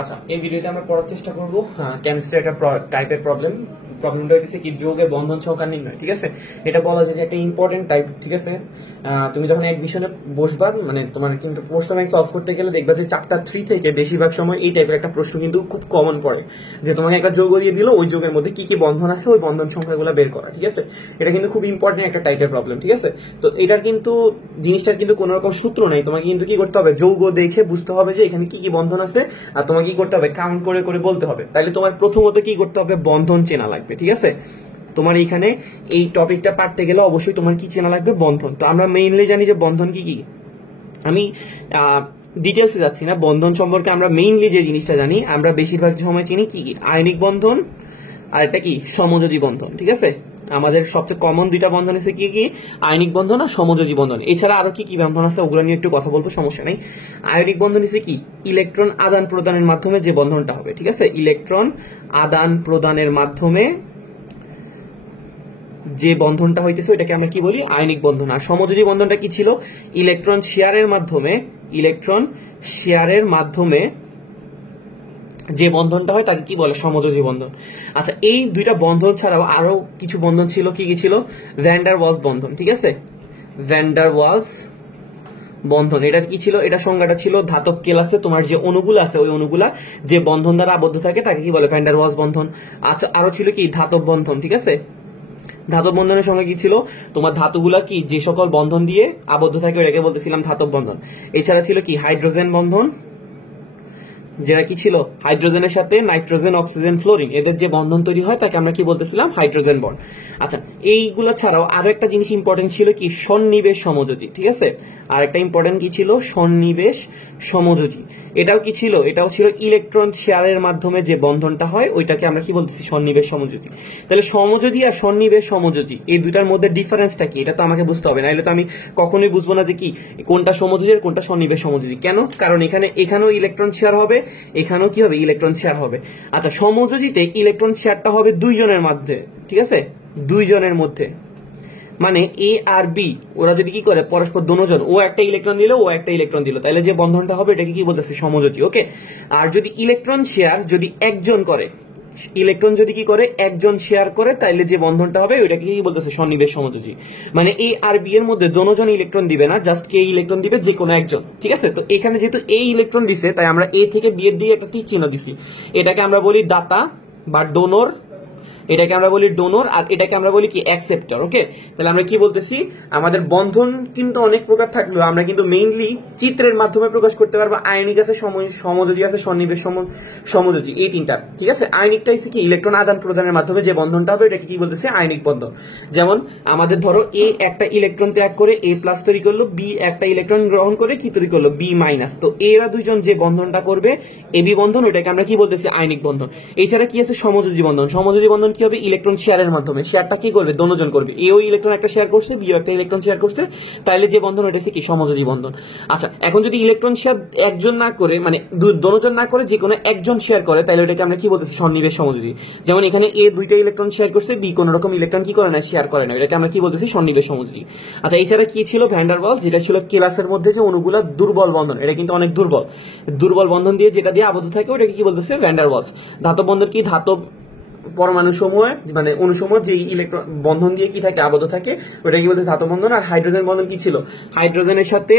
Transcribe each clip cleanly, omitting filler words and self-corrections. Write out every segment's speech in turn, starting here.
আচ্ছা, এই ভিডিওতে আমরা পড়ার চেষ্টা করব কেমিস্ট্রি একটা টাইপের প্রবলেমটা হচ্ছে কি যৌগের বন্ধন সংখ্যা নির্ণয়। ঠিক আছে, এটা বলা যায় যে একটা ইম্পর্টেন্ট টাইপ। ঠিক আছে, তুমি যখন অ্যাডমিশনে বসবা মানে তোমার কিন্তু প্রশ্ন ব্যাংক সলভ করতে গেলে দেখবা যে চ্যাপ্টার 3 থেকে বেশিরভাগ সময় এই টাইপের একটা প্রশ্ন কিন্তু খুব কমন পড়ে, যে তোমাকে একটা যৌগ দিয়ে দিল, ওই যৌগের মধ্যে কি কি বন্ধন আছে ওই বন্ধন সংখ্যাগুলো বের করা। ঠিক আছে, এটা কিন্তু খুব ইম্পর্টেন্ট একটা টাইপের প্রবলেম। ঠিক আছে, তো এটার কিন্তু জিনিসটার কিন্তু কোনো রকম সূত্র নেই, তোমাকে কিন্তু কি করতে হবে, যৌগ দেখে বুঝতে হবে যে এখানে কি কি বন্ধন আছে, আর তোমাকে কি করতে হবে, কাউন্ট করে করে বলতে হবে। তাহলে তোমার প্রথমত কি করতে হবে, বন্ধন চেনা লাগবে। ঠিক আছে, তোমার এইখানে এই টপিকটা পারতে গেলে অবশ্যই তোমার কি চেনা লাগবে, বন্ধন। তো আমরা মেইনলি জানি যে বন্ধন কি কি, আমি ডিটেলসে যাচ্ছি না। বন্ধন সম্পর্কে আমরা মেইনলি যে জিনিসটা জানি, আমরা বেশিরভাগ সময় চিনি কি কি, আয়নিক বন্ধন আর একটা কি সমযোজী বন্ধন। ঠিক আছে, আমাদের সবচেয়ে কমন দুইটা বন্ধন আছে কি কি, আয়নিক বন্ধন আর সমযোজী বন্ধন। এছাড়া আরো কি কি বন্ধন আছে ওগুলো নিয়ে একটু কথা বলবো, সমস্যা নেই। আয়নিক বন্ধন হচ্ছে কি, ইলেকট্রন আদান প্রদানের মাধ্যমে যে বন্ধনটা হবে। ঠিক আছে, ইলেকট্রন আদান প্রদানের মাধ্যমে যে বন্ধনটা হইতেছে ওইটাকে আমরা কি বলি, আয়নিক বন্ধন। আর সমযোজী বন্ধনটা কি ছিল, ইলেকট্রন শেয়ারের মাধ্যমে যে বন্ধনটা হয় তাকে কি বলে, সমযোজী বন্ধন। আচ্ছা, এই দুইটা বন্ধন ছাড়াও আরো কিছু বন্ধন ছিল, কি কি ছিল, ভ্যান ডার ওয়ালস বন্ধন। ঠিক আছে, ভ্যান ডার ওয়ালস বন্ধন, এটা কি ছিল, এটা সংজ্ঞাটা ছিল ধাতব ক্লাসে তোমার যে অণুগুলো আছে ওই অণুগুলা যে বন্ধন দ্বারা আবদ্ধ থাকে তাকে কি বলে, ভ্যান ডার ওয়ালস বন্ধন। আচ্ছা, আরো ছিল কি ধাতব বন্ধন। ঠিক আছে, ধাতব বন্ধনের সঙ্গে কি ছিল, তোমার ধাতুগুলা কি যে সকল বন্ধন দিয়ে আবদ্ধ থাকে ওটাকে বলতেছিলাম ধাতব বন্ধন। এছাড়া ছিল কি হাইড্রোজেন বন্ধন, যেটা কি ছিল, হাইড্রোজেনের সাথে নাইট্রোজেন, অক্সিজেন, ফ্লোরিন এদের যে বন্ধন তৈরি হয় তাকে আমরা কি বলতেছিলাম, হাইড্রোজেন বন্ড। আচ্ছা, এইগুলো ছাড়াও আরো একটা জিনিস ইম্পর্টেন্ট ছিল কি, সন্নিবেশ সমযোজী। ঠিক আছে, আর একটা ইম্পর্টেন্ট কি ছিল, সন্নিবেশ সমযোজী। এটাও কি ছিল, এটাও ছিল ইলেকট্রন শেয়ারের মাধ্যমে যে বন্ধনটা হয় ওইটাকে আমরা কি বলতেছি, সন্নিবেশ সমযোজী। তাহলে সমযোজী আর সন্নিবেশ সমযোজী এই দুইটার মধ্যে ডিফারেন্সটা কি, এটা তো আমাকে বুঝতে হবে, নাহলে তো আমি কখনোই বুঝবো না যে কি কোনটা সমযোজী আর কোনটা সন্নিবেশ সমযোজী। কেন, কারণ এখানেও ইলেকট্রন শেয়ার হবে, এখানেও কি হবে, ইলেকট্রন শেয়ার হবে। আচ্ছা, সমযোজীতে ইলেকট্রন শেয়ারটা হবে দুইজনের মধ্যে। ঠিক আছে, দুইজনের মধ্যে, মানে এ আর বি ওরা যদি কি করে পরস্পর দুজন, ও একটা ইলেকট্রন দিল ও একটা ইলেকট্রন দিল, তাহলে যে বন্ধনটা হবে এটাকে কি বলতেছে, সমযোজী। ওকে, আর যদি ইলেকট্রন শেয়ার যদি একজন করে, ইলেকট্রন যদি কি করে একজন শেয়ার করে, তাইলে যে বন্ধনটা হবে ওইটাকে কি বলতেছে, সন্নিবেশ সমযোজী। মানে এ আর বি এর মধ্যে দুজন ইলেকট্রন দিবে না, জাস্ট কে ইলেকট্রন দিবে, যে কোনো একজন। ঠিক আছে, তো এখানে যেহেতু এ ইলেকট্রন দিছে তাই আমরা এ থেকে বি এর দিকে একটা তীর চিহ্ন দিছি, এটাকে আমরা বলি দাতা বা ডোনর, এটাকে আমরা বলি ডোনর, আর এটাকে আমরা বলি কি, অ্যাকসেপ্টর। ওকে, তাহলে আমরা কি বলতেছি, আমাদের বন্ধন কিন্তু অনেক প্রকার থাকলেও আমরা কিন্তু মেইনলি চিত্রের মাধ্যমে প্রকাশ করতে পারবো। আয়নিক আছে, সমযোজী আছে, সন্নিবেশ সমযোজী, এই তিনটা। ঠিক আছে, আয়নিকটা হচ্ছে কি, ইলেকট্রন আদান প্রদানের মাধ্যমে যে বন্ধনটা হবে এটাকে কি বলতেছে, আয়নিক বন্ধন। যেমন আমাদের ধরো এ একটা ইলেকট্রন ত্যাগ করে এ প্লাস তৈরি করলো, বি একটা ইলেকট্রন গ্রহণ করে কি তৈরি করলো, বি মাইনাস। তো এরা দুইজন যে বন্ধনটা করবে এবি বন্ধন, ওটাকে আমরা কি বলতেছি, আয়নিক বন্ধন। এছাড়া কি আছে, সমযোজী বন্ধন। সমযোজী বন্ধন কি হবে, ইলেকট্রন শেয়ারের মাধ্যমে, শেয়ারটা কি করবে, দুজন করবে, এও ইলেকট্রন একটা শেয়ার করছে, বিও একটা ইলেকট্রন শেয়ার করছে, তাইলে যে বন্ধন ওটা হচ্ছে কি, সমযোজী বন্ধন। আচ্ছা, এখন যদি ইলেকট্রন শেয়ার একজন না করে, মানে দুজন না করে যে কোনো একজন শেয়ার করে, তাহলে ওটাকে আমরা কি বলতেছি, সন্নিবেশ সমযোজী। যেমন এখানে এ দুইটা ইলেকট্রন শেয়ার করছে, বি কোনো রকম ইলেকট্রন কি করে না, শেয়ার করে না, এটাকে আমরা কি বলতেছি, সন্নিবেশ সমযোজী। আচ্ছা, এছাড়া কি ছিল, ভ্যান ডার ওয়ালস, যেটা ছিল কেলাসের মধ্যে যে অণুগুলা দুর্বল বন্ধন, এটা কিন্তু অনেক দুর্বল বন্ধন দিয়ে যেটা দিয়ে আবদ্ধ থাকে ওটাকে কি বলতেছে, ভ্যান ডার ওয়ালস। ধাতব বন্ধন কি, ধাতব পরমাণু সমূহ মানে অণুসমূহ যে ইলেকট্রন বন্ধন দিয়ে কি থাকে, আবদ্ধ থাকে, ওটা কি বলতে ধাতব বন্ধন। আর হাইড্রোজেন বন্ধন কি ছিল, হাইড্রোজেনের সাথে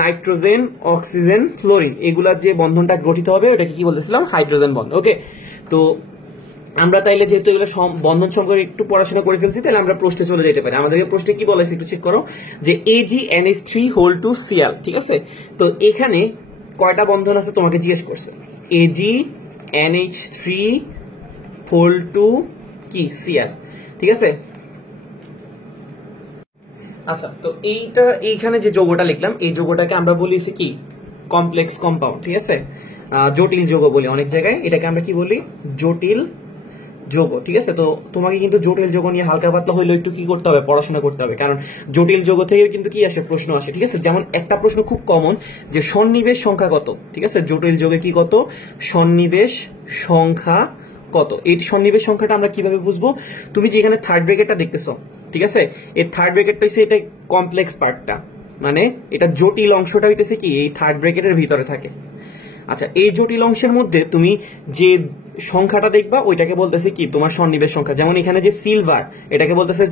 নাইট্রোজেন, অক্সিজেন, ফ্লোরিন এগুলার যে বন্ধনটা গঠিত হবে ওটাকে কি বলতেছিলাম, হাইড্রোজেন বন্ধন। ওকে, তো আমরা তাইলে যেহেতু এগুলো বন্ধন সম্পর্কে একটু পড়াশোনা করে ফেলছি, তাহলে আমরা প্রশ্নে চলে যেতে পারি। আমাদের প্রশ্নে কি বলা হয়েছে একটু চেক করো, যে AgNH3 ঠিক আছে, তো এখানে কয়টা বন্ধন আছে তোমাকে জিজ্ঞেস করছে, AgNH3 কি Cl। ঠিক আছে, আচ্ছা, তো এইখানে যে যৌগটা লিখলাম এই যৌগটাকে আমরা বলি কি, কমপ্লেক্স কম্পাউন্ড। ঠিক আছে, জটিল যৌগ বলি অনেক জায়গায়, এটাকে আমরা কি বলি, জটিল যৌগ। ঠিক আছে, তো তোমাকে কিন্তু জটিল যৌগ নিয়ে হালকা পাতলা হইলেও একটু কি করতে হবে, পড়াশোনা করতে হবে, কারণ জটিল যৌগ থেকে কিন্তু কি আসে, প্রশ্ন আসে। ঠিক আছে, যেমন একটা প্রশ্ন খুব কমন, যে সন্নিবেশ সংখ্যা কত। ঠিক আছে, জটিল যৌগে কি কত, সন্নিবেশ সংখ্যা কত। এই সন্নিবেশ সংখ্যাটা আমরা কিভাবে বুঝবো, তুমি যে এখানে থার্ড ব্র্যাকেটটা দেখতেছো, ঠিক আছে, এই থার্ড ব্র্যাকেটটা হচ্ছে এটা কমপ্লেক্স পার্টটা, মানে এটা জটিল অংশটা হইতেছে কি এই থার্ড ব্র্যাকেটের ভিতরে থাকে। আচ্ছা, এই জটিল অংশের মধ্যে তুমি যে সংখ্যাটা দেখবা ওইটাকে বলতেছে কি তোমার সন্নিবেশ সংখ্যা। যেমন এখানে যে সিলভার, এটাকে বলতেছে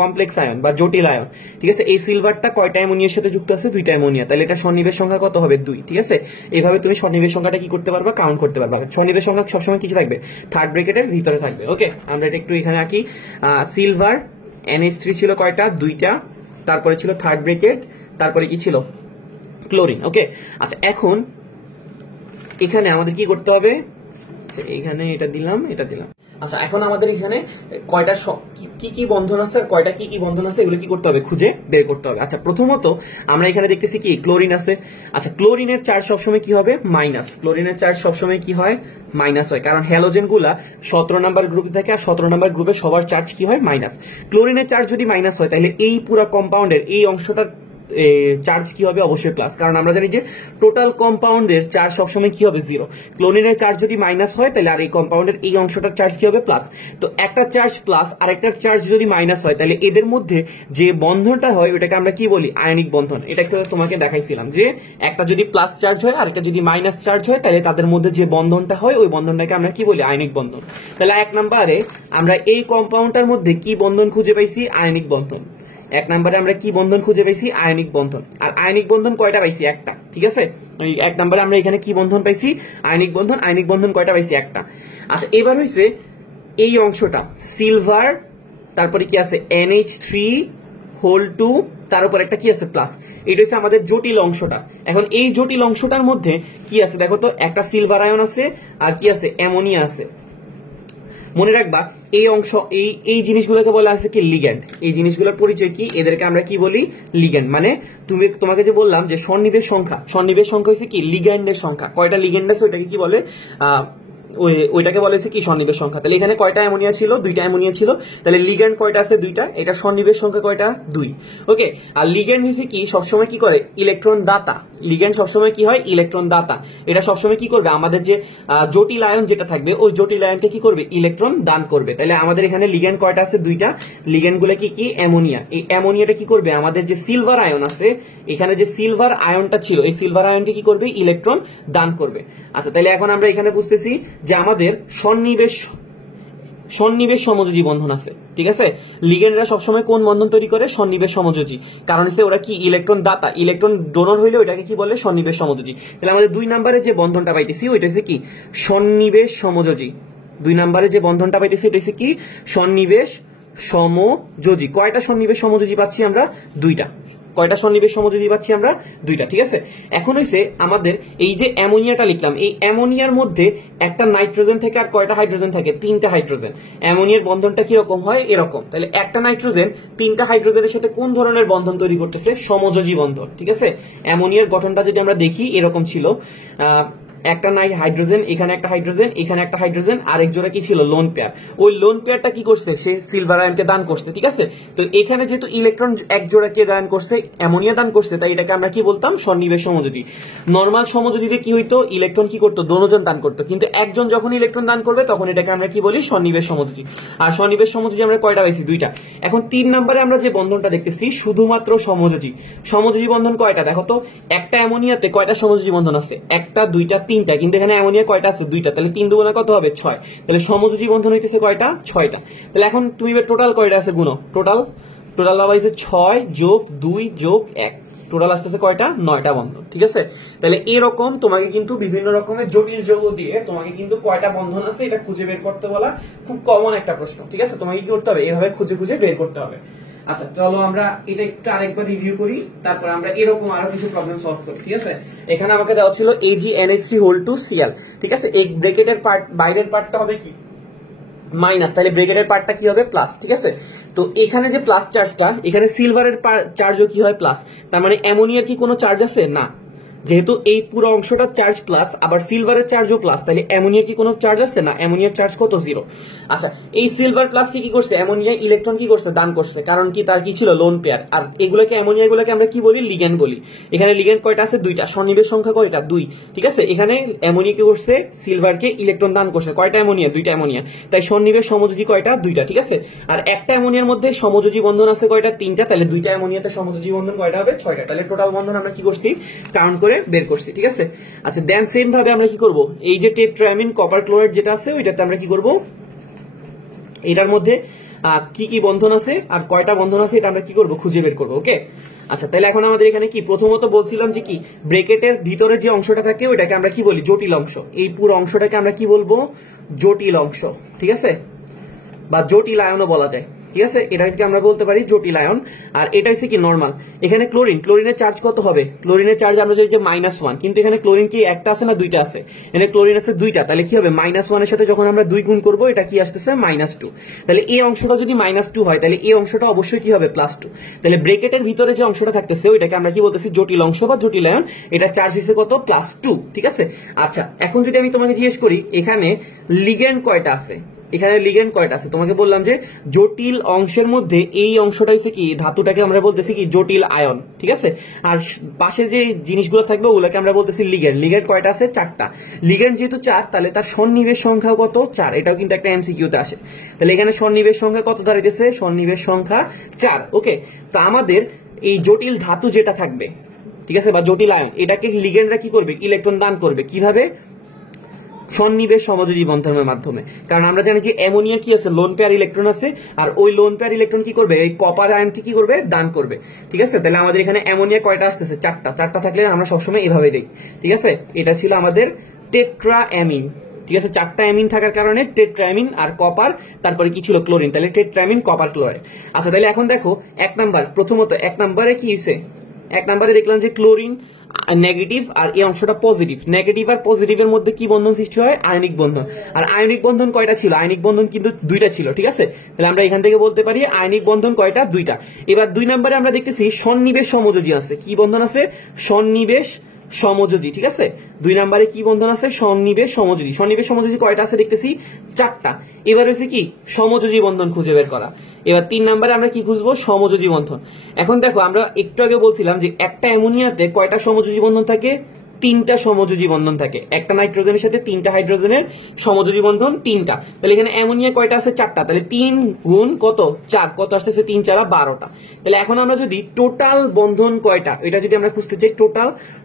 কমপ্লেক্স আয়ন বা জটিল আয়ন, ঠিক আছে। এই সিলভারটা কয়টা অ্যামোনিয়ার সাথে যুক্ত আছে? 2টা অ্যামোনিয়া, তাহলে এটা সন্নিবেশ সংখ্যা কত হবে? 2, ঠিক আছে। এইভাবে তুমি সন্নিবেশ সংখ্যাটা কি করতে পারবা? কাউন্ট করতে পারবা। সন্নিবেশ সংখ্যা সবসময় কিছু থাকবে, থার্ড ব্র্যাকেটের ভিতরে থাকবে। ওকে, আমরা এটা একটু এখানে আঁকি। সিলভার NH3 ছিল কয়টা? 2টা, তারপরে ছিল থার্ড ব্র্যাকেট, তারপরে কি ছিল? ক্লোরিন। ওকে, আচ্ছা এখন এখানে আমাদের কি করতে হবে? এখানে এটা দিলাম, এটা দিলাম। আচ্ছা, এখন আমাদের এখানে কয়টা কি কি বন্ধন আছে আর কয়টা কি কি বন্ধন আছে এগুলো কি করতে হবে? খুঁজে বের করতে হবে। আচ্ছা, প্রথমত আমরা এখানে দেখতেছি কি ক্লোরিন আছে। আচ্ছা, ক্লোরিনের চার্জ সবসময় কি হবে? মাইনাস। ক্লোরিনের চার্জ সবসময় কি হয়? মাইনাস হয়, কারণ হ্যালোজেন গুলা 17 নাম্বার গ্রুপে থাকে আর 17 নাম্বার গ্রুপে সবার চার্জ কি হয়? মাইনাস। ক্লোরিনের চার্জ যদি মাইনাস হয় তাহলে এই পুরো কম্পাউন্ডের এই অংশটার চার্জ কি হবে? অবশ্যই প্লাস, কারণ আমরা জানি যে টোটাল কম্পাউন্ডের চার্জ সবসময় কি হবে? 0। ক্লোরিনের চার্জ যদি মাইনাস হয় তাহলে আর এই কম্পাউন্ডের এই অংশটার চার্জ কি হবে? প্লাস। তো একটা চার্জ প্লাস আর একটা চার্জ যদি মাইনাস হয় তাহলে এদের মধ্যে যে বন্ধনটা হয় ওটাকে আমরা কি বলি? আয়নিক বন্ধন। এটা একটু তোমাকে দেখাইছিলাম যে একটা যদি প্লাস চার্জ হয় আর একটা যদি মাইনাস চার্জ হয় তাহলে তাদের মধ্যে যে বন্ধনটা হয় ওই বন্ধনটাকে আমরা কি বলি? আয়নিক বন্ধন। তাহলে 1 নম্বরে আমরা এই কম্পাউন্ডটার মধ্যে কি বন্ধন খুঁজে পাইছি? আয়নিক বন্ধন। 1 নম্বরে আমরা কি বন্ধন খুঁজে পাইছি? আয়নিক বন্ধন। আর আয়নিক বন্ধন কয়টা পাইছি? একটা, ঠিক আছে। 1 নম্বরে আমরা এখানে কি বন্ধন পাইছি? আয়নিক বন্ধন। আয়নিক বন্ধন কয়টা পাইছি? একটা। আচ্ছা, এবার হইছে এই অংশটা সিলভার, তারপরে কি আছে? NH3 তার উপর একটা কি আছে? প্লাস। এটা হচ্ছে আমাদের জটিল অংশটা। এখন এই জটিল অংশটার মধ্যে কি আছে দেখো তো? একটা সিলভার আয়ন আছে আর কি আছে? অ্যামোনিয়া আছে। মনে রাখবা এই অংশ এই জিনিসগুলোকে বলা হচ্ছে কি? লিগ্যান্ড। এই জিনিসগুলোর পরিচয় কি? এদেরকে আমরা কি বলি? লিগ্যান্ড। মানে তোমাকে যে বললাম যে সন্নিবেশ সংখ্যা হচ্ছে কি? লিগ্যান্ডের সংখ্যা। কয়টা লিগ্যান্ড আছে ওটাকে কি বলে? ওইটাকে বলা হয়েছে কি? সন্নিবেশ সংখ্যা। তাহলে এখানে কয়টা অ্যামোনিয়া ছিল? 2টা অ্যামোনিয়া ছিল। তাহলে লিগ্যান্ড কয়টা আছে? 2টা। এটা সন্নিবেশ সংখ্যা কয়টা? 2। ওকে, আর লিগ্যান্ড হচ্ছে কি? সবসময় কি করে? ইলেকট্রন দাতা। লিগ্যান্ড সবসময় কি হয়? ইলেকট্রন দাতা। এটা সবসময় কি করবে? আমাদের যে জটিল আয়ন যেটা থাকবে ওই জটিল আয়নকে কি করবে? ইলেকট্রন দান করবে। তাহলে আমাদের এখানে লিগ্যান্ড কয়টা আছে? 2টা। লিগ্যান্ড গুলো কি কি? অ্যামোনিয়া। এই অ্যামোনিয়াটা কি করবে? আমাদের যে সিলভার আয়ন আছে, এখানে যে সিলভার আয়নটা ছিল এই সিলভার আয়নকে কি করবে? ইলেকট্রন দান করবে। আচ্ছা, তাহলে এখন আমরা এখানে বুঝতেছি যে আমাদের সন্নিবেশ সমযোজী বন্ধন আছে, ঠিক আছে। লিগ্যান্ডরা সবসময় কোন বন্ধন তৈরি করে? সন্নিবেশ সমযোজী। কারণ হচ্ছে ওরা কি? ইলেকট্রন দাতা। ইলেকট্রন ডোনর হইলে ওইটাকে কি বলে? সন্নিবেশ সমযোজী। তাহলে আমাদের 2 নম্বরে যে বন্ধনটা পাইতেছি ওইটা হচ্ছে কি? সন্নিবেশ সমযোজী। 2 নম্বরে যে বন্ধনটা পাইতেছি ওইটা হচ্ছে কি? সন্নিবেশ সমযোজী। কয়টা সন্নিবেশ সমযোজী পাচ্ছি আমরা? 2টা। কয়টা সন্নিবেশ সমযোজী পাচ্ছি আমরা? 2টা, ঠিক আছে। এখন হইছে আমাদের এই যে অ্যামোনিয়াটা লিখলাম, এই অ্যামোনিয়ার মধ্যে একটা নাইট্রোজেন থেকে আর কয়টা হাইড্রোজেন থাকে? 3টা হাইড্রোজেন। অ্যামোনিয়ার বন্ধনটা কি রকম হয়? এরকম। তাহলে একটা নাইট্রোজেন 3টা হাইড্রোজেনের সাথে কোন ধরনের বন্ধন তৈরি করতেছে? সমযোজী বন্ধন, ঠিক আছে। অ্যামোনিয়ার গঠনটা যদি আমরা দেখি এরকম ছিল। একটা নাই হাইড্রোজেন, এখানে একটা হাইড্রোজেন, এখানে একটা হাইড্রোজেন, আরেক জোড়া কি ছিল? Lone pair. ওই লোন পেয়ারটা কি করছে? সে সিলভার আয়নকে দান করছে, ঠিক আছে। তো এখানে যেহেতু ইলেকট্রন এক জোড়াকে দান করছে, অ্যামোনিয়া দান করছে, তাই এটাকে আমরা কি বলতাম? সন্নিবেশ সমযোজী। নরমাল সমযোজীতে কি হইতো? ইলেকট্রন কি করতো? দোনোজন দান করতো। কিন্তু একজন যখন ইলেকট্রন দান করবে তখন এটাকে আমরা কি বলি? সন্নিবেশ সমযোজী। আর সন্নিবেশ সমযোজী আমরা কয়টা পাইছি? 2টা। এখন 3 নম্বরে আমরা যে বন্ধনটা দেখতেছি শুধুমাত্র সমযোজী। সমযোজী বন্ধন কয়টা দেখো তো? একটা অ্যামোনিয়াতে কয়টা সমযোজী বন্ধন আছে? 1টা 2টা 3টা, কিন্তু এখানে অ্যামোনিয়া কয়টা আছে? 2টা। তাহলে 3 দুগুণে কত হবে? 6। তাহলে সমযোজী বন্ধন হইতেছে কয়টা? 6টা। তাহলে এখন তুমি টোটাল কয়টা আছে গুণ। টোটাল বাবা হইছে 6 যোগ 2 যোগ 1। টোটাল আসতেছে কয়টা? 9টা বন্ধন, ঠিক আছে। তাহলে এরকম তোমাকে কিন্তু বিভিন্ন রকমের জটিল যৌগ দিয়ে তোমাকে কিন্তু কয়টা বন্ধন আছে এটা খুঁজে বের করতে বলা খুব কমন একটা প্রশ্ন, ঠিক আছে। তোমাকে কি করতে হবে? এভাবে খুঁজে বের করতে হবে। আচ্ছা, চলো আমরা এটা একটু আরেকবার রিভিউ করি, তারপর আমরা এরকম আরো কিছু প্রবলেম সলভ করি, ঠিক আছে। এখানে আমাকে দেওয়া ছিল AgNH3(Cl), ঠিক আছে। এই ব্র্যাকেটের পার্ট, বাইরের পার্টটা হবে কি? মাইনাস। তাহলে ব্র্যাকেটের পার্টটা কি হবে? প্লাস, ঠিক আছে। তো এখানে যে প্লাস চার্জটা, এখানে সিলভারের চার্জও কি হয়? প্লাস। তার মানে অ্যামোনিয়ার কি কোনো চার্জ আছে? না। যেহেতু এই পুরো অংশটার চার্জ প্লাস, আবার সিলভারের চার্জও প্লাস, তাহলে অ্যামোনিয়ার কি কোনো চার্জ আছে? না। অ্যামোনিয়ার চার্জ কত? 0। আচ্ছা, এই সিলভার প্লাস কি করছে? অ্যামোনিয়া ইলেকট্রন কি করছে? দান করছে। কারণ কি? তার কি ছিল? Lone pair. আর এগুলোকে অ্যামোনিয়া গুলোকে আমরা কি বলি? লিগ্যান্ড বলি। এখানে লিগ্যান্ড কয়টা আছে? 2টা। সন্নিবেশ সংখ্যা কয়টা? 2, ঠিক আছে। এখানে অ্যামোনিয়া কি করছে? সিলভারকে ইলেকট্রন দান করছে। কয়টা অ্যামোনিয়া? 2টা অ্যামোনিয়া। তাই সন্নিবেশ সমযোজী কয়টা? 2টা, ঠিক আছে। আর একটা অ্যামোনিয়ার মধ্যে সমযোজী বন্ধন আছে কয়টা? 3টা। তাহলে 2টা অ্যামোনিয়াতে সমযোজী বন্ধন কয়টা হবে? 6টা। তাহলে টোটাল বন্ধন আমরা কি করছি? কাউন্ট করে বের করছি, ঠিক আছে। আচ্ছা দেন সেম ভাবে আমরা কি করব, এই যে টেট্রাঅ্যামিন কপার ক্লোরাইড যেটা আছে ওইটাতে আমরা কি করব, এটার মধ্যে কি কি বন্ধন আছে আর কয়টা বন্ধন আছে এটা আমরা কি করব, খুঁজে বের করব। ওকে, আচ্ছা তাহলে এখন আমাদের এখানে কি প্রথমত বলছিলাম যে কি ব্র্যাকেটের ভিতরে যে অংশটা থাকে ওইটাকে আমরা কি বলি, জটিল অংশ। এই পুরো অংশটাকে আমরা কি বলবো, জটিল অংশ, ঠিক আছে, বা জটিল আয়নও বলা যায়, ঠিক আছে। এটাকে আমরা বলতে পারি জটিল আয়ন। আর এটা হচ্ছে কি নরমাল। এখানে ক্লোরিনের চার্জ কত হবে, ক্লোরিনের চার্জ আমরা জানি যে -1, কিন্তু এখানে ক্লোরিন কি একটা আছে না দুইটা আছে, এখানে ক্লোরিন আছে দুইটা, তাহলে কি হবে -1 এর সাথে যখন আমরা 2 গুণ করব এটা কি আসতেছে -2, তাহলে এই অংশটা যদি -2 হয় তাহলে এই অংশটা অবশ্যই কি হবে +2। তাহলে ব্র্যাকেটের ভিতরে যে অংশটা থাকতেছে ওইটাকে আমরা কি বলতেছি, জটিল অংশ বা জটিল আয়ন। এটা চার্জ হিসেবে কত, +2, ঠিক আছে। আচ্ছা এখন যদি আমি তোমাকে জিজ্ঞেস করি এখানে লিগ্যান্ড কয়টা আছে, এখানে লিগ্যান্ড কয়টা আছে, তোমাকে বললাম যে জটিল অংশের মধ্যে এই অংশটা হচ্ছে কি ধাতুটাকে আমরা বলতেছি কি জটিল আয়ন, ঠিক আছে। আর পাশে যে জিনিসগুলো থাকবে ওগুলোকে আমরা বলতেছি লিগ্যান্ড। লিগ্যান্ড কয়টা আছে, 4টা। লিগ্যান্ড যেহেতু 4 তাহলে তার সন্নিবেশ সংখ্যা কত, 4। এটাও কিন্তু একটা এমসিকিউতে আসে। তাহলে এখানে সন্নিবেশ সংখ্যা কত দাঁড়াইতেছে, সন্নিবেশ সংখ্যা 4। ওকে, তো আমাদের এই জটিল ধাতু যেটা থাকবে, ঠিক আছে, বা জটিল আয়ন, এটাকে লিগ্যান্ডরা কি করবে, ইলেকট্রন দান করবে। কিভাবে, সন্নিবেশ সমযোজী বন্ধনের মাধ্যমে। কারণ আমরা জানি যে অ্যামোনিয়া কি আছে, লোন পেয়ার ইলেকট্রন আছে, আর ওই লোন পেয়ার ইলেকট্রন কি করবে, এই কপার আয়নকে কি করবে, দান করবে, ঠিক আছে। তাহলে আমাদের এখানে অ্যামোনিয়া কয়টা আসতেছে, 4টা। 4টা থাকলে আমরা সবসময় এভাবে দেখি, ঠিক আছে। এটা ছিল আমাদের টেট্রাঅ্যামিন, ঠিক আছে। 4টা অ্যামিন থাকার কারণে টেট্রাঅ্যামিন আর কপার, তারপরে কি ছিল ক্লোরিন, তাহলে টেট্রাঅ্যামিন কপার ক্লোরাইড। আচ্ছা তাহলে এখন দেখো 1 নাম্বার, প্রথমত 1 নাম্বারে কি হয়েছে, 1 নাম্বারে দেখলাম যে ক্লোরিন নেগেটিভ আর এই অংশটা পজিটিভ। নেগেটিভ আর পজিটিভের মধ্যে কি বন্ধন সৃষ্টি হয়, আয়নিক বন্ধন। আর আয়নিক বন্ধন কয়টা ছিল, আয়নিক বন্ধন কিন্তু 2টা ছিল, ঠিক আছে। তাহলে আমরা এখান থেকে বলতে পারি আয়নিক বন্ধন কয়টা, 2টা। এবার 2 নম্বরে আমরা দেখতেছি সন্নিবেশ সমযোজী আছে। কি বন্ধন আছে, সন্নিবেশ সমযোজী, ঠিক আছে। 2 নম্বরে কি বন্ধন আছে, সন্নিবেশ সমযোজী। সন্নিবেশ সমযোজী কয়টা আছে দেখতেছি, 4টা। এবার হচ্ছে কি সমযোজী বন্ধন খুঁজে বের করা। এবার 3 নম্বরে আমরা কি খুঁজবো, সমযোজী বন্ধন। এখন দেখো আমরা একটু আগে বলছিলাম যে একটা অ্যামোনিয়াতে কয়টা সমযোজী বন্ধন থাকে, 3টা সমযোজী বন্ধন থাকে। একটা নাইট্রোজেনের সাথে 3টা হাইড্রোজেনের সমযোজী বন্ধন 3টা। তাহলে এখানে অ্যামোনিয়া কয়টা আছে, 4টা। তাহলে 3 গুণ কত, 4, কত আসতেছে, 3 4 12টা। তাহলে এখন আমরা যদি টোটাল বন্ধন কয়টা এটা যদি আমরা খুঁজতে চাই,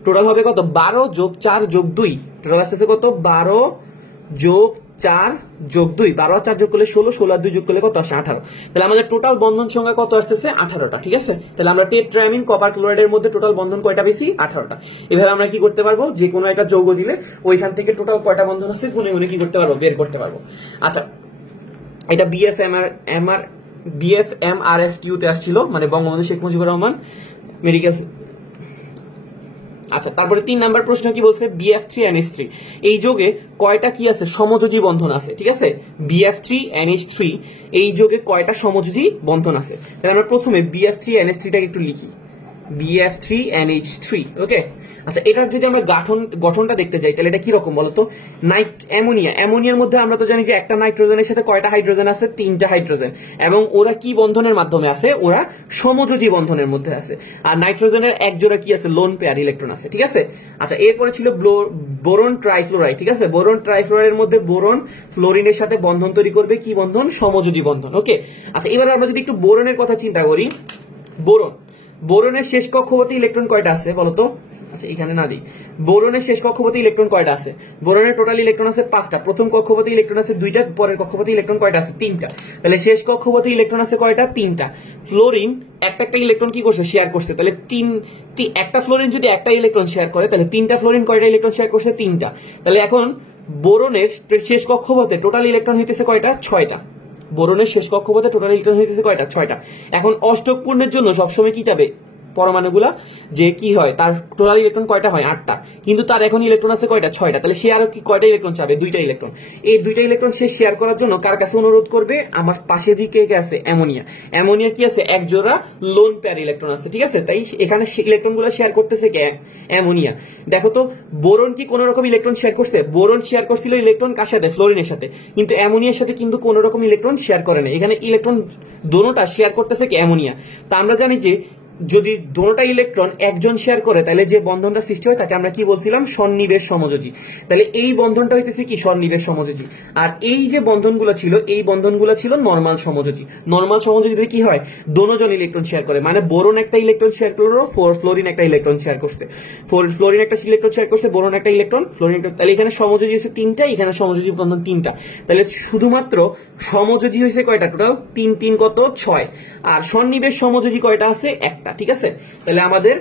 টোটাল হবে কত, 12 যোগ 4 যোগ 2, টোটাল আসতেছে কত, 12 যোগ 4 যোগ 2, 12 আর 4 যোগ করলে 16, 16 আর 2 যোগ করলে কত আসে, 18। তাহলে আমাদের টোটাল বন্ধন সংখ্যা কত আসতেছে, 18টা, ঠিক আছে। তাহলে আমরা টেট্রাঅ্যামিন কপার ক্লোরাইডের মধ্যে টোটাল বন্ধন কয়টা পেয়েছি, 18টা। এভাবে আমরা কি করতে পারবো, যে কোনো একটা যৌগ দিলে ওইখান থেকে টোটাল কয়টা বন্ধন আছে গুণে গুণে কি করতে পারবো, বের করতে পারবো। আচ্ছা এটা BSMRSTU তে আসছিল, মানে বঙ্গবন্ধু শেখ মুজিবুর রহমান মেডিকেল। আচ্ছা তারপরে 3 নাম্বার প্রশ্ন কি বলছে, BF3NH3 এই যোগে কয়টা কি আছে, সমযোজী বন্ধন আছে, ঠিক আছে। BF3NH3 এই যোগে কয়টা সমযোজী বন্ধন আছে। তাহলে আমরা প্রথমে BF3NH3 টাকে একটু লিখি, BF3NH3, ওকে। আচ্ছা এটার যদি আমরা গঠনটা দেখতে যাই তাহলে এটা কি রকম বলতো, অ্যামোনিয়ার মধ্যে আমরা তো জানি যে একটা নাইট্রোজেনের সাথে কয়টা হাইড্রোজেন আছে, 3টা হাইড্রোজেন, এবং ওরা কি বন্ধনের মাধ্যমে আছে, ওরা সমযোজী বন্ধনের মধ্যে আছে। আর নাইট্রোজেনের এক জোড়া কি আছে, লোন পেয়ার ইলেকট্রন আছে, ঠিক আছে। আচ্ছা এরপরে ছিল বোরন ট্রাইফ্লোরাইড, ঠিক আছে। বোরন ট্রাইফ্লোরাইডের মধ্যে বোরন ফ্লোরিনের সাথে বন্ধন তৈরি করবে, কি বন্ধন, সমযোজী বন্ধন, ওকে। আচ্ছা এবার আমরা যদি একটু বোরনের কথা চিন্তা করি, বোরনের শেষ কক্ষপথে ইলেকট্রন কয়টা আছে বলতো, আচ্ছা এখানে না দিই, বোরনের শেষ কক্ষপথে ইলেকট্রন কয়টা আছে, বোরনের টোটাল ইলেকট্রন আছে 5টা। প্রথম কক্ষপথে ইলেকট্রন আছে 2টা, পরের কক্ষপথে ইলেকট্রন কয়টা আছে, 3টা। তাহলে শেষ কক্ষপথে ইলেকট্রন আছে কয়টা, 3টা। ফ্লোরিন একটা ইলেকট্রন কি করছে, শেয়ার করছে। তাহলে একটা ফ্লোরিন যদি একটা ইলেকট্রন শেয়ার করে তাহলে 3টা ফ্লোরিন কয়টা ইলেকট্রন শেয়ার করছে, 3টা। তাহলে এখন বোরনের শেষ কক্ষপথে টোটাল ইলেকট্রন হইতেছে কয়টা, 6টা। বোরনের শেষ কক্ষপথে টোটাল ইলেকট্রন হইতেছে কয়টা, 6টা। এখন অষ্টক পূর্ণের জন্য সবসময় কি যাবে, পরমাণুগুলা যে কি হয়, তার টোটাল ইলেকট্রন কয়টা হয়, 8টা, কিন্তু তার এখন ইলেকট্রন আছে কয়টা, 6টা। তাহলে সে আরো কি কয়টা ইলেকট্রন চাবে, 2টা ইলেকট্রন। এই 2টা ইলেকট্রন সে শেয়ার করার জন্য কার কাছে অনুরোধ করবে, আমার পাশে যে কে আছে, অ্যামোনিয়া কি আছে, এক জোড়া লোন পেয়ার ইলেকট্রন আছে, ঠিক আছে। তাই এখানে ইলেকট্রন গুলো শেয়ার করতেছে কে, অ্যামোনিয়া। দেখো তো বোরন কি কোন রকম ইলেকট্রন শেয়ার করছে, বোরন শেয়ার করছিল ইলেকট্রন কার সাথে, ফ্লোরিনের সাথে, কিন্তু অ্যামোনিয়ার সাথে কিন্তু কোন রকম ইলেকট্রন শেয়ার করে না। এখানে ইলেকট্রন দোনোটা শেয়ার করতেছে কে, অ্যামোনিয়া। তা আমরা জানি যে যদি দুটোটা ইলেকট্রন একজন শেয়ার করে তাহলে যে বন্ধনটা সৃষ্টি হয় তাকে আমরা কি বলছিলাম, সন্নিবেশ সমযোজী। তাহলে এই বন্ধনটা হইতেছে কি, সন্নিবেশ সমযোজী। আর এই যে বন্ধনগুলো ছিল, এই বন্ধনগুলো ছিল নরমাল সমযোজী। নরমাল সমযোজীতে কি হয়, দুজন ইলেকট্রন শেয়ার করে, মানে বোরন একটা ইলেকট্রন শেয়ার করলো, ফ্লোরিন একটা ইলেকট্রন শেয়ার করছে, ফ্লোরিন একটা ইলেকট্রন শেয়ার করছে, বোরন একটা ইলেকট্রন, ফ্লোরিন। তাহলে এখানে সমযোজী হয়েছে তিনটা, এখানে সমযোজী বন্ধন তিনটা। তাহলে শুধুমাত্র সমযোজী হয়েছে কয়টা, টোটাল তিন তিন কত, 6। আর সন্নিবেশ সমযোজী কয়টা আছে, একটা। ঠিক আছে, তাহলে আমাদের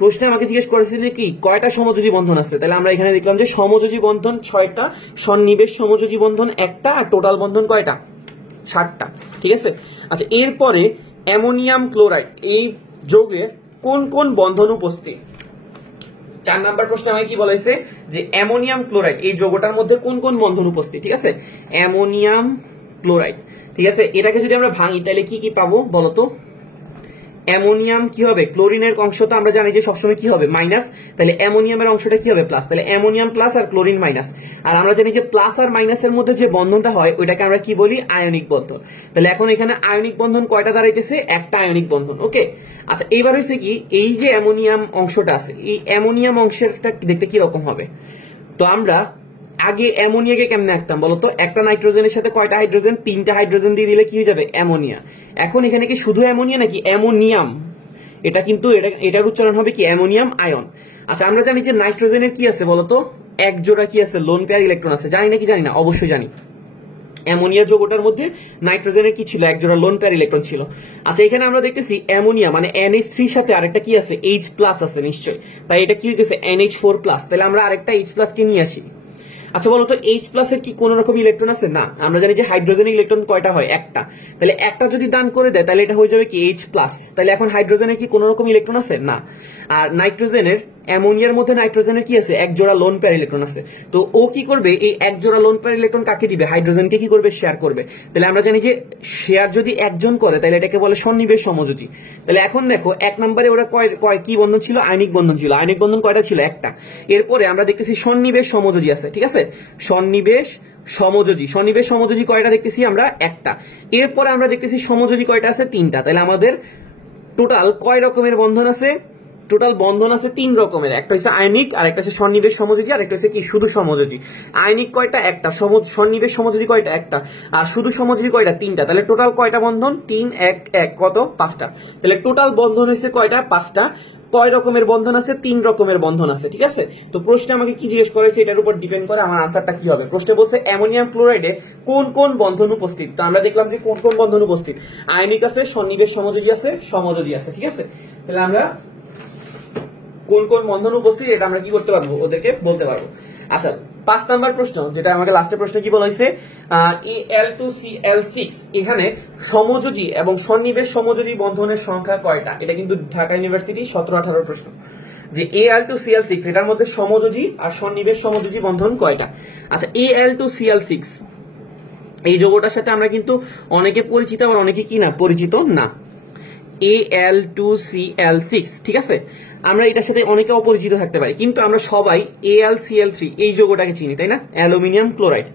প্রশ্নে আমাকে জিজ্ঞেস করেছিল কি কয়টা সমযোজী বন্ধন আছে, তাহলে আমরা এখানে দেখলাম যে সমযোজী বন্ধন 6টা, সন্নিবেশ সমযোজী বন্ধন একটা, আর টোটাল বন্ধন কয়টা, 7টা। ঠিক আছে, আচ্ছা এরপরে অ্যামোনিয়াম ক্লোরাইড এই যৌগে কোন কোন বন্ধন উপস্থিত। 4 নাম্বার প্রশ্নে আমাকে কি বলা হয়েছে যে অ্যামোনিয়াম ক্লোরাইড এই যৌগটার মধ্যে কোন কোন বন্ধন উপস্থিত। ঠিক আছে, অ্যামোনিয়াম ক্লোরাইড। ঠিক আছে, এটাকে যদি আমরা ভাঙি তাহলে কি কি পাবো বলতো। অ্যামোনিয়াম কি হবে, ক্লোরিনের অংশটা আমরা জানি যে সবসময় কি হবে, মাইনাস। তাহলে অ্যামোনিয়ামের অংশটা কি হবে, প্লাস। তাহলে অ্যামোনিয়াম প্লাস আর ক্লোরিন মাইনাস। আর আমরা জানি যে প্লাস আর মাইনাসের মধ্যে যে বন্ধনটা হয় ওইটাকে আমরা কি বলি, আয়নিক বন্ধন। তাহলে এখন এখানে আয়নিক বন্ধন কয়টা দাঁড়াইতেছে, একটা আয়নিক বন্ধন। ওকে, আচ্ছা এইবার হচ্ছে কি, এই যে অ্যামোনিয়াম অংশটা আছে, এই অ্যামোনিয়াম অংশটা দেখতে কি রকম হবে। তো আমরা আগে অ্যামোনিয়াকে কেমনে আঁকতাম বলতো, একটা নাইট্রোজেনের সাথে কয়টা হাইড্রোজেন, 3টা হাইড্রোজেন দিয়ে দিলে কি হয়ে যাবে, অ্যামোনিয়া। এখন এখানে কি শুধু অ্যামোনিয়া নাকি অ্যামোনিয়াম, এটা কিন্তু এটার উচ্চারণ হবে কি, অ্যামোনিয়াম আয়ন। আচ্ছা আমরা জানি যে নাইট্রোজেনের কি আছে বলতো, এক জোড়া কি আছে, লোন পেয়ার ইলেকট্রন আছে, জানি নাকি জানি না, অবশ্যই জানি। অ্যামোনিয়া যৌগটার মধ্যে নাইট্রোজেনের কি ছিল, এক জোড়া লোন পেয়ার ইলেকট্রন ছিল। আচ্ছা এখানে আমরা দেখতেছি অ্যামোনিয়া মানে NH3 সাথে আরেকটা কি আছে, H+ আছে নিশ্চয়, তাই এটা কি হয়েছে NH4+। তাহলে আমরা আরেকটা H+ কে নিয়ে আসি। আচ্ছা বলতো H+ এর কি কোন রকম ইলেকট্রন আছে, না। আমরা জানি যে হাইড্রোজেনের ইলেকট্রন কয়টা হয়, একটা। তাহলে একটা যদি দান করে দেয় তাহলে এটা হয়ে যাবে কি H+। তাহলে এখন হাইড্রোজেনের কি কোন রকম ইলেকট্রন আছে, না। আর নাইট্রোজেনের, অ্যামোনিয়ার মধ্যে নাইট্রোজেনের কি আছে, এক জোড়া লোন পেয়ার ইলেকট্রন আছে। তো ও কি করবে, এই এক জোড়া লোন পেয়ার ইলেকট্রন কাকে দিবে, হাইড্রোজেনকে কি করবে, শেয়ার করবে। তাহলে আমরা জানি যে শেয়ার যদি একজন করে তাহলে এটাকে বলে সন্নিবেশ সমযোজী। তাহলে এখন দেখো 1 নম্বরে ওরা কয় কি বন্ধন ছিল, আয়নিক বন্ধন ছিল। আয়নিক বন্ধন কয়টা ছিল, একটা। এরপরে আমরা দেখতেছি সন্নিবেশ সমযোজী আছে। ঠিক আছে, সন্নিবেশ সমযোজী, সন্নিবেশ সমযোজী কয়টা দেখতেছি আমরা, একটা। এরপরে আমরা দেখতেছি সমযোজী কয়টা আছে, 3টা। তাহলে আমাদের টোটাল কয় রকমের বন্ধন আছে, টোটাল বন্ধন আছে 3 রকমের। একটা হচ্ছে আয়নিক, আর একটা হচ্ছে সন্নিবেশ সমযোজী, আর একটা হচ্ছে কি শুধু সমযোজী। আয়নিক কয়টা, একটা। সন্নিবেশ সমযোজী কয়টা, একটা। আর শুধু সমযোজী কয়টা, 3টা। তাহলে টোটাল কয়টা বন্ধন, 3 1 1 কত, 5টা। তাহলে টোটাল বন্ধন হয়েছে কয়টা, 5টা। কয় রকমের বন্ধন আছে, 3 রকমের বন্ধন আছে। ঠিক আছে, তো প্রশ্নে আমাকে কি জিজ্ঞেস করেছে এটার উপর ডিপেন্ড করে আমার আনসারটা কি হবে। প্রশ্নে বলছে অ্যামোনিয়াম ক্লোরাইডে কোন কোন বন্ধন উপস্থিত। তো আমরা দেখলাম যে কোন কোন বন্ধন উপস্থিত, আয়নিক আছে, সন্নিবেশ সমযোজী আছে, সমযোজী আছে। ঠিক আছে, তাহলে আমরা কোন কোন বন্ধন উপস্থিত এটা আমরা কি করতে পারবো, ওদেরকে বলতে পারবো। আচ্ছা 5 নাম্বার প্রশ্ন, যেটা আমাকে লাস্টের প্রশ্ন কি বলা হয়েছে, Al2Cl6 এখানে সমযোজী এবং সন্নিবেশ সমযোজী বন্ধনের সংখ্যা কয়টা। এটা কিন্তু ঢাকা ইউনিভার্সিটি 17-18 প্রশ্ন, যে Al2Cl6 এটার মধ্যে সমযোজী আর সন্নিবেশ সমযোজী বন্ধন কয়টা। আচ্ছা Al2Cl6 এই যৌগটার সাথে আমরা কিন্তু অনেকে পরিচিত, আবার অনেকে কি না পরিচিত না। Al2Cl6, ঠিক আছে, আমরা এটার সাথে অনেকে অপরিচিত থাকতে পারি, কিন্তু আমরা সবাই AlCl3 এই যৌগটাকে চিনি, তাই না, অ্যালুমিনিয়াম ক্লোরাইড।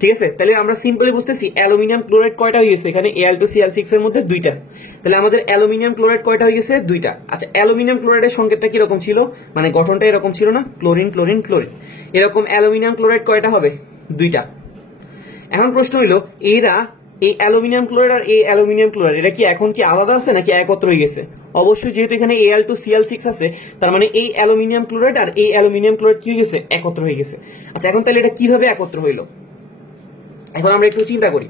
ঠিক আছে, তাহলে আমরা সিম্পলি বুঝতেছি অ্যালুমিনিয়াম ক্লোরাইড কয়টা হয়ে গেছে এখানে, Al2Cl6 এর মধ্যে 2টা। তাহলে আমাদের অ্যালুমিনিয়াম ক্লোরাইড কয়টা হয়ে গেছে, 2টা। আচ্ছা অ্যালুমিনিয়াম ক্লোরাইডের সংকেতটা কি রকম ছিল, মানে গঠনটা এরকম ছিল না, ক্লোরিন ক্লোরিন ক্লোরিন। এরকম অ্যালুমিনিয়াম ক্লোরাইড কয়টা হবে, 2টা। এখন প্রশ্ন হইল এরা, এই অ্যালুমিনিয়াম ক্লোরাইড আর এই অ্যালুমিনিয়াম ক্লোরাইড এটা কি এখন কি আলাদা আছে নাকি একত্র হয়ে গেছে। অবশ্যই যেহেতু এখানে Al2Cl6 আছে, তার মানে এই অ্যালুমিনিয়াম ক্লোরাইড আর এই অ্যালুমিনিয়াম ক্লোরাইড কি হয়ে গেছে, একত্র হয়ে গেছে। আচ্ছা এখন তাহলে এটা কিভাবে একত্র হইলো, এখন আমরা একটু চিন্তা করি।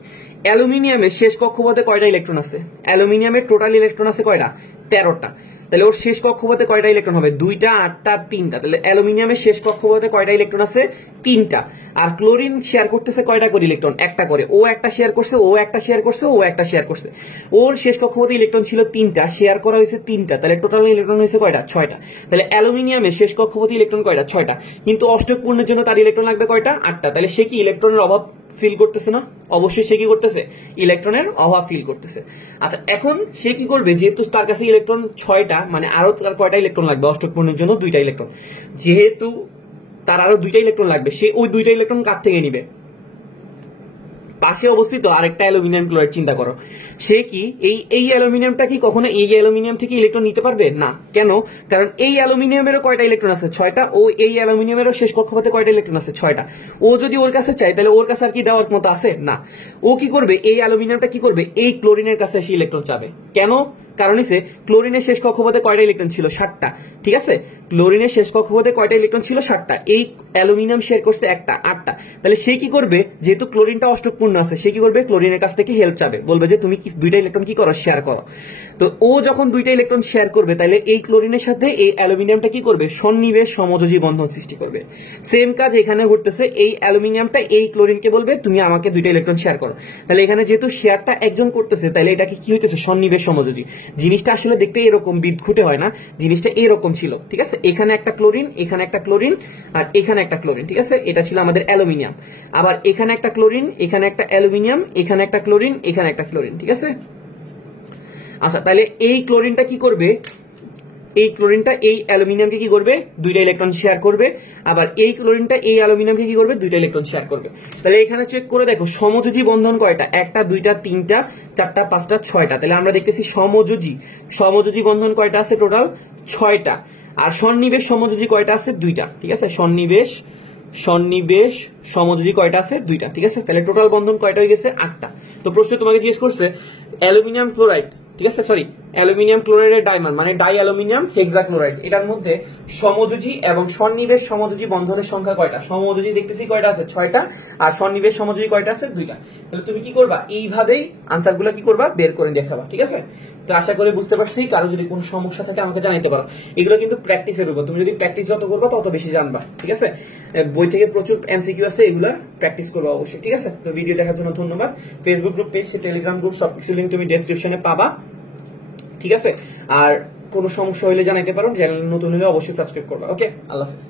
অ্যালুমিনিয়ামের শেষ কক্ষপথে কয়টা ইলেকট্রন আছে, অ্যালুমিনিয়ামের টোটাল ইলেকট্রন আছে কয়টা, 13টা। তাহলে ওর শেষ কক্ষপথে কয়টা ইলেকট্রন হবে, 2টা 8টা 3টা। তাহলে অ্যালুমিনিয়ামের শেষ কক্ষপথে কয়টা ইলেকট্রন আছে, 3টা। আর ক্লোরিন শেয়ার করতেছে কয়টা করে ইলেকট্রন, একটা করে। ও একটা শেয়ার করছে, ও একটা শেয়ার করছে, ও একটা শেয়ার করছে। ওর শেষ কক্ষপথে ইলেকট্রন ছিল 3টা, শেয়ার করা হয়েছে 3টা। তাহলে টোটাল ইলেকট্রন হয়েছে কয়টা, 6টা। তাহলে অ্যালুমিনিয়ামের শেষ কক্ষপথে ইলেকট্রন কয়টা, 6টা। কিন্তু অষ্টক পূর্ণের জন্য তার ইলেকট্রন লাগবে কয়টা, 8টা। তাহলে সে কি ইলেকট্রনের অভাব ফিল করতেছে না, অবশ্যই সে কি করতেছে, ইলেকট্রনের অভাব ফিল করতেছে। আচ্ছা এখন সে কি করবে, যেহেতু তার কাছে ইলেকট্রন 6টা, মানে আরো তার কয়টা ইলেকট্রন লাগবে, অষ্টক পূর্ণের জন্য 2টা ইলেকট্রন। যেহেতু তার আরো 2টা ইলেকট্রন লাগবে, সে ওই 2টা ইলেকট্রন কার থেকে নিবে, পাশে অবস্থিত আরেকটা অ্যালুমিনিয়াম ক্লোরাইড চিন্তা করো, সে কি এই অ্যালুমিনিয়ামটা কি কখনো এই অ্যালুমিনিয়াম থেকে ইলেকট্রন নিতে পারবে না? কেন? কারণ এই অ্যালুমিনিয়ামেরও কয়টা ইলেকট্রন আছে? 6টা। ও এই অ্যালুমিনিয়ামেরও শেষ কক্ষপথে কয়টা ইলেকট্রন আছে? 6টা। ও যদি ওর কাছে চায় তাহলে ওর কাছে আর কি দেওয়ার মতো আছে? না। ও কি করবে, এই অ্যালুমিনিয়ামটা কি করবে, এই ক্লোরিনের কাছে এসে ইলেকট্রন চাবে। কেন? কারণ হচ্ছে ক্লোরিনের শেষ কক্ষপথে কয়টা ইলেকট্রন ছিল? 7টা। ঠিক আছে, ক্লোরিনের শেষ কক্ষপথে কয়টা ইলেকট্রন ছিল? 7টা। এই অ্যালুমিনিয়াম শেয়ার করছে একটা, 8টা। তাহলে সে কি করবে, যেহেতু ক্লোরিনটা অষ্টকপূর্ণ আছে, সে কি করবে, ক্লোরিনের কাছ থেকে হেল্প চাবে, বলবে যে তুমি দুইটা ইলেকট্রন কি করো, শেয়ার করো। তো ও যখন দুইটা ইলেকট্রন শেয়ার করবে, তাহলে এই ক্লোরিনের সাথে এই অ্যালুমিনিয়ামটা কি করবে, সন্নিবেশ সমযোজী বন্ধন সৃষ্টি করবে। সেম কাজ এখানে ঘটতেছে, এই অ্যালুমিনিয়ামটা এই ক্লোরিনকে বলবে তুমি আমাকে দুইটা ইলেকট্রন শেয়ার করো। তাহলে এখানে যেহেতু শেয়ারটা একজন করতেছে, তাহলে এটাকে কি হইতেছে, সন্নিবেশ সমযোজী। জিনিসটা আসলে দেখতে এরকম বিদঘুটে হয় না, জিনিসটা এরকম ছিল। ঠিক আছে, এখানে একটা ক্লোরিন, এখানে একটা ক্লোরিন, আর এখানে একটা ক্লোরিন। ঠিক আছে, এটা ছিল আমাদের অ্যালুমিনিয়াম। আবার এখানে একটা ক্লোরিন, এখানে একটা অ্যালুমিনিয়াম, এখানে একটা ক্লোরিন, এখানে একটা ক্লোরিন। ঠিক আছে, আচ্ছা তাহলে এই ক্লোরিনটা কি করবে, এই ক্লোরিনটা এই অ্যালুমিনিয়ামকে কি করবে, দুইটা ইলেকট্রন শেয়ার করবে। আবার এই ক্লোরিনটা এই অ্যালুমিনিয়ামকে কি করবে, দুইটা ইলেকট্রন শেয়ার করবে। তাহলে এখানে চেক করে দেখো সমযোজী বন্ধন কয়টা, 1টা 2টা 3টা 4টা 5টা 6টা। তাহলে আমরা দেখতেছি সমযোজী বন্ধন কয়টা আছে, টোটাল 6টা। আর সন্নিবেশ সমযোজী কয়টা আছে, 2টা। ঠিক আছে, সন্নিবেশ সমযোজী কয়টা আছে, 2টা। ঠিক আছে, তাহলে টোটাল বন্ধন কয়টা হয়ে গেছে, 8টা। তো প্রশ্ন তোমাকে জিজ্ঞেস করছে অ্যালুমিনিয়াম ক্লোরাইড, ঠিক আছে, সরি অ্যালুমিনিয়াম ক্লোরাইডের ডাইমার মানে ডাই অ্যালুমিনিয়াম হেক্সাক্লোরাইড, এটার মধ্যে সমযোজী এবং সন্নিবেশ সমযোজী বন্ধনের সংখ্যা কয়টা? সমযোজী দেখতেছি কয়টা আছে, 6টা। আর সন্নিবেশ সমযোজী কয়টা আছে, 2টা। তাহলে তুমি কি করবা, এইভাবেই আনসারগুলো কি করবা, বের করে দেখাবা। ঠিক আছে, তো আশা করি বুঝতে পারছি। কারো যদি কোনো সমস্যা থাকে আমাকে জানাইতে পারো। এগুলো কিন্তু প্র্যাকটিসের উপর, তুমি যদি প্র্যাকটিস যত করবা তত বেশি জানবা। ঠিক আছে, বই থেকে প্রচুর এমসিকিউ আছে, এগুলা প্র্যাকটিস করবা অবশ্যই। ঠিক আছে, তো ভিডিও দেখার জন্য ধন্যবাদ। Facebook group page, Telegram group সবকিছু লিংক তুমি ডেসক্রিপশনে পাবা। ঠিক আছে, আর কোনো সমস্যা হলে জানাইতে পারো। চ্যানেল নতুন হলে অবশ্যই সাবস্ক্রাইব করবা। ওকে, আল্লাহ হাফেজ।